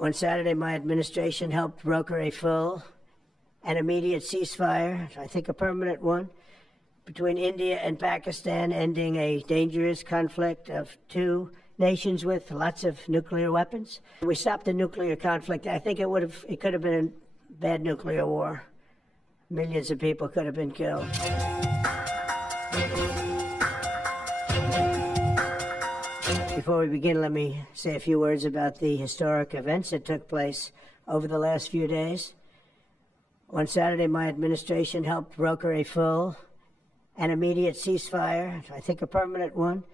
On Saturday, my administration helped broker a full and immediate ceasefire, I think a permanent one, between India and Pakistan, ending a dangerous conflict of two nations with lots of nuclear weapons. We stopped the nuclear conflict. I think it could have been a bad nuclear war. Millions of people could have been killed. Before we begin, let me say a few words about the historic events that took place over the last few days. On Saturday, my administration helped broker a full and immediate ceasefire, I think a permanent one,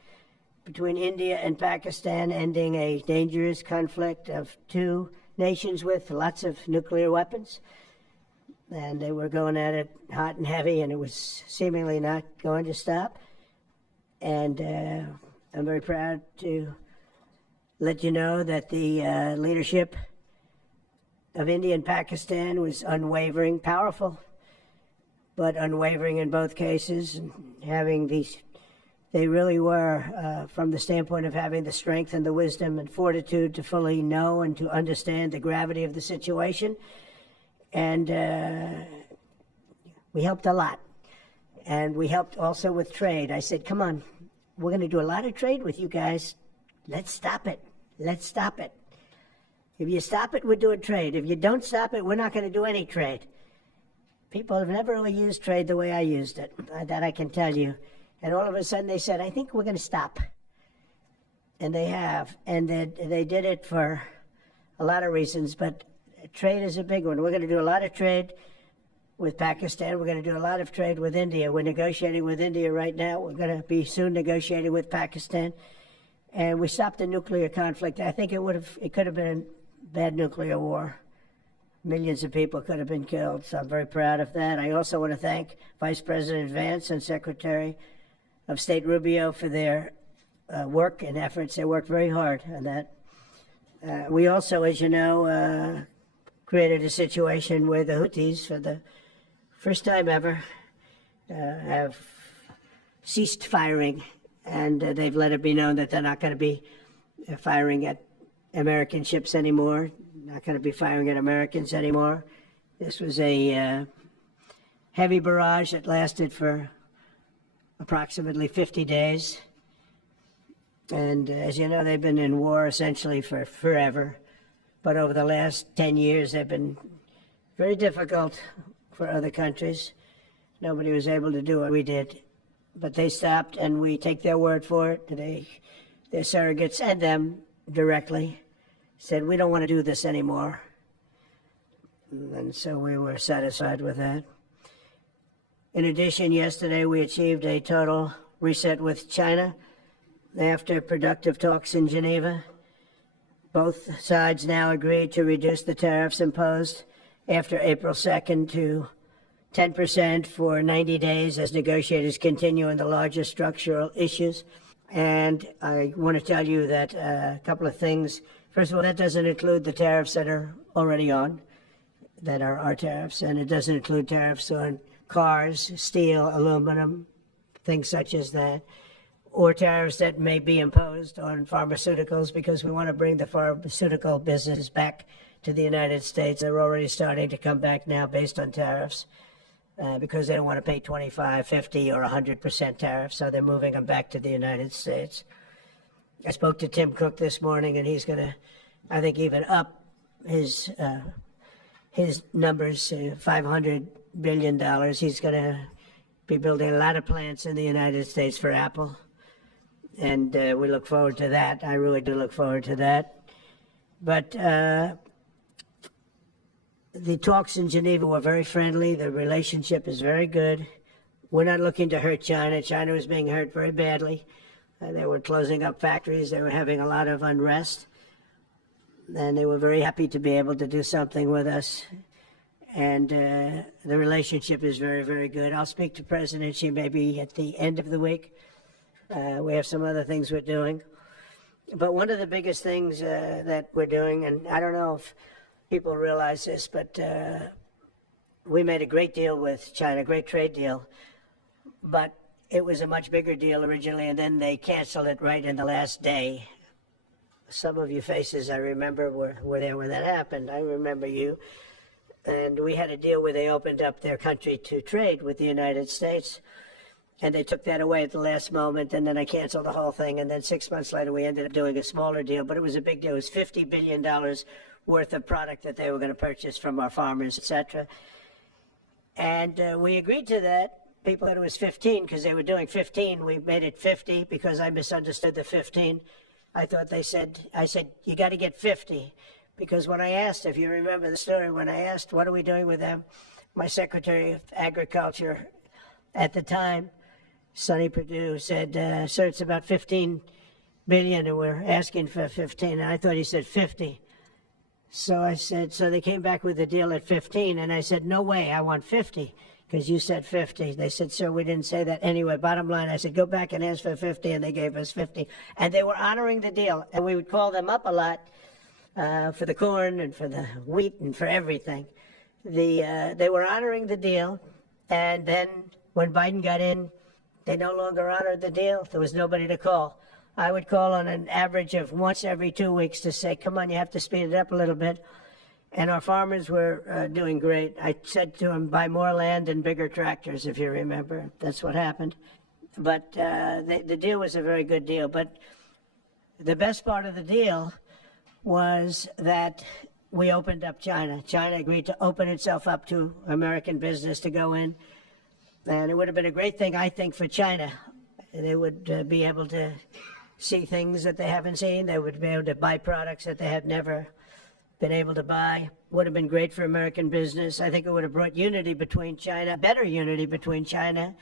between India and Pakistan, ending a dangerous conflict of two nations with lots of nuclear weapons. And they were going at it hot and heavy, and it was seemingly not going to stop. And I'm very proud to let you know that the leadership of India and Pakistan was unwavering, powerful, but unwavering in both cases, and having these, they really were, from the standpoint of having the strength and the wisdom and fortitude to fully know and to understand the gravity of the situation. And we helped a lot. And we helped also with trade. I said, come on, we're going to do a lot of trade with you guys. Let's stop it. Let's stop it. If you stop it, we're doing trade. If you don't stop it, we're not going to do any trade. People have never really used trade the way I used it. That I can tell you. And all of a sudden they said, I think we're going to stop. And they have. And they did it for a lot of reasons, but trade is a big one. We're going to do a lot of trade with Pakistan. We're going to do a lot of trade with India. We're negotiating with India right now. We're going to be soon negotiating with Pakistan. And we stopped the nuclear conflict. I think it could have been a bad nuclear war. Millions of people could have been killed, so I'm very proud of that. I also want to thank Vice President Vance and Secretary of State Rubio for their work and efforts. They worked very hard on that. We also, as you know, created a situation where the Houthis, for the first time ever, have ceased firing, and they've let it be known that they're not going to be firing at American ships anymore, not going to be firing at Americans anymore. This was a heavy barrage that lasted for approximately 50 days. And as you know, they've been in war essentially for forever. But over the last 10 years, they've been very difficult for other countries. Nobody was able to do what we did. But they stopped, and we take their word for it. Their surrogates and them directly said, we don't want to do this anymore. And so we were satisfied with that. In addition, yesterday we achieved a total reset with China after productive talks in Geneva. Both sides now agreed to reduce the tariffs imposed after April 2nd to 10% for 90 days as negotiators continue in the largest structural issues. And I want to tell you that a couple of things. First of all, that doesn't include the tariffs that are already on, that are our tariffs, and it doesn't include tariffs on cars, steel, aluminum, things such as that, or tariffs that may be imposed on pharmaceuticals, because we want to bring the pharmaceutical business back to the United States. They're already starting to come back now based on tariffs because they don't want to pay 25, 50, or 100% tariffs, so they're moving them back to the United States. I spoke to Tim Cook this morning, and he's going to, I think, even up his numbers, $500 billion. He's going to be building a lot of plants in the United States for Apple, and we look forward to that. I really do look forward to that. But the talks in Geneva were very friendly. The relationship is very good. We're not looking to hurt China. China was being hurt very badly. They were closing up factories. They were having a lot of unrest. And they were very happy to be able to do something with us. And the relationship is very, very good. I'll speak to President Xi maybe at the end of the week. We have some other things we're doing. But one of the biggest things that we're doing, and I don't know if people realize this, but we made a great deal with China, great trade deal. But it was a much bigger deal originally, and then they canceled it right in the last day some of you faces I remember were there when that happened. I remember you. And we had a deal where they opened up their country to trade with the United States. And they took that away at the last moment, and then I canceled the whole thing. And then 6 months later, we ended up doing a smaller deal, but it was a big deal. It was $50 billion worth of product that they were going to purchase from our farmers, etc. And we agreed to that. People thought it was 15 because they were doing 15. We made it 50 because I misunderstood the 15. I said, you got to get 50. Because when I asked, if you remember the story, when I asked, what are we doing with them? My Secretary of Agriculture at the time, Sonny Perdue, said, sir, it's about 15 billion and we're asking for 15. And I thought he said 50. So I said, so they came back with a deal at 15. And I said, no way, I want 50 because you said 50. They said, sir, we didn't say that. Anyway, bottom line, I said, go back and ask for 50. And they gave us 50. And they were honoring the deal. And we would call them up a lot for the corn and for the wheat and for everything. They were honoring the deal. And then when Biden got in, they no longer honored the deal. There was nobody to call. I would call on an average of once every 2 weeks to say, come on, you have to speed it up a little bit. And our farmers were doing great. I said to them, buy more land and bigger tractors, if you remember. That's what happened. But the deal was a very good deal. But the best part of the deal was that we opened up China. China agreed to open itself up to American business to go in. And it would have been a great thing, I think, for China. They would be able to see things that they haven't seen. They would be able to buy products that they had never been able to buy. Would have been great for American business. I think it would have brought unity between China, better unity between China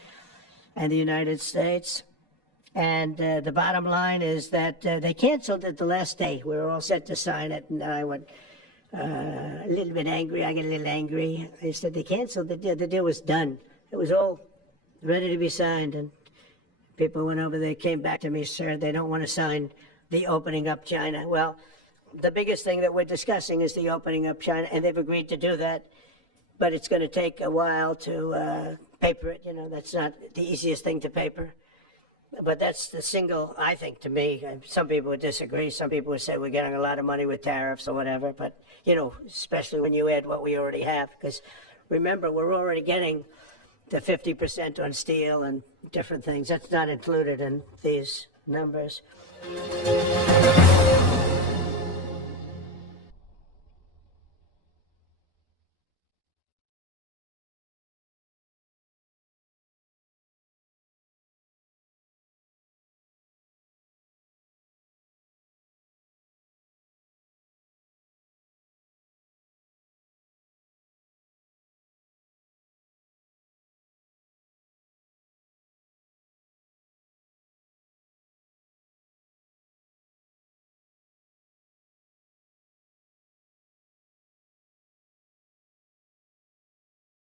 and the United States. And the bottom line is that they canceled it the last day. We were all set to sign it, and I went a little bit angry. I got a little angry. They said they canceled the deal. The deal was done. It was all ready to be signed, and people went over there, came back to me, sir, they don't want to sign the opening up China. Well, the biggest thing that we're discussing is the opening up China, and they've agreed to do that, but it's going to take a while to paper it. You know, that's not the easiest thing to paper. But that's the single, I think, to me, some people would disagree. Some people would say we're getting a lot of money with tariffs or whatever, but, you know, especially when you add what we already have, because remember, we're already getting the 50% on steel and different things. That's not included in these numbers.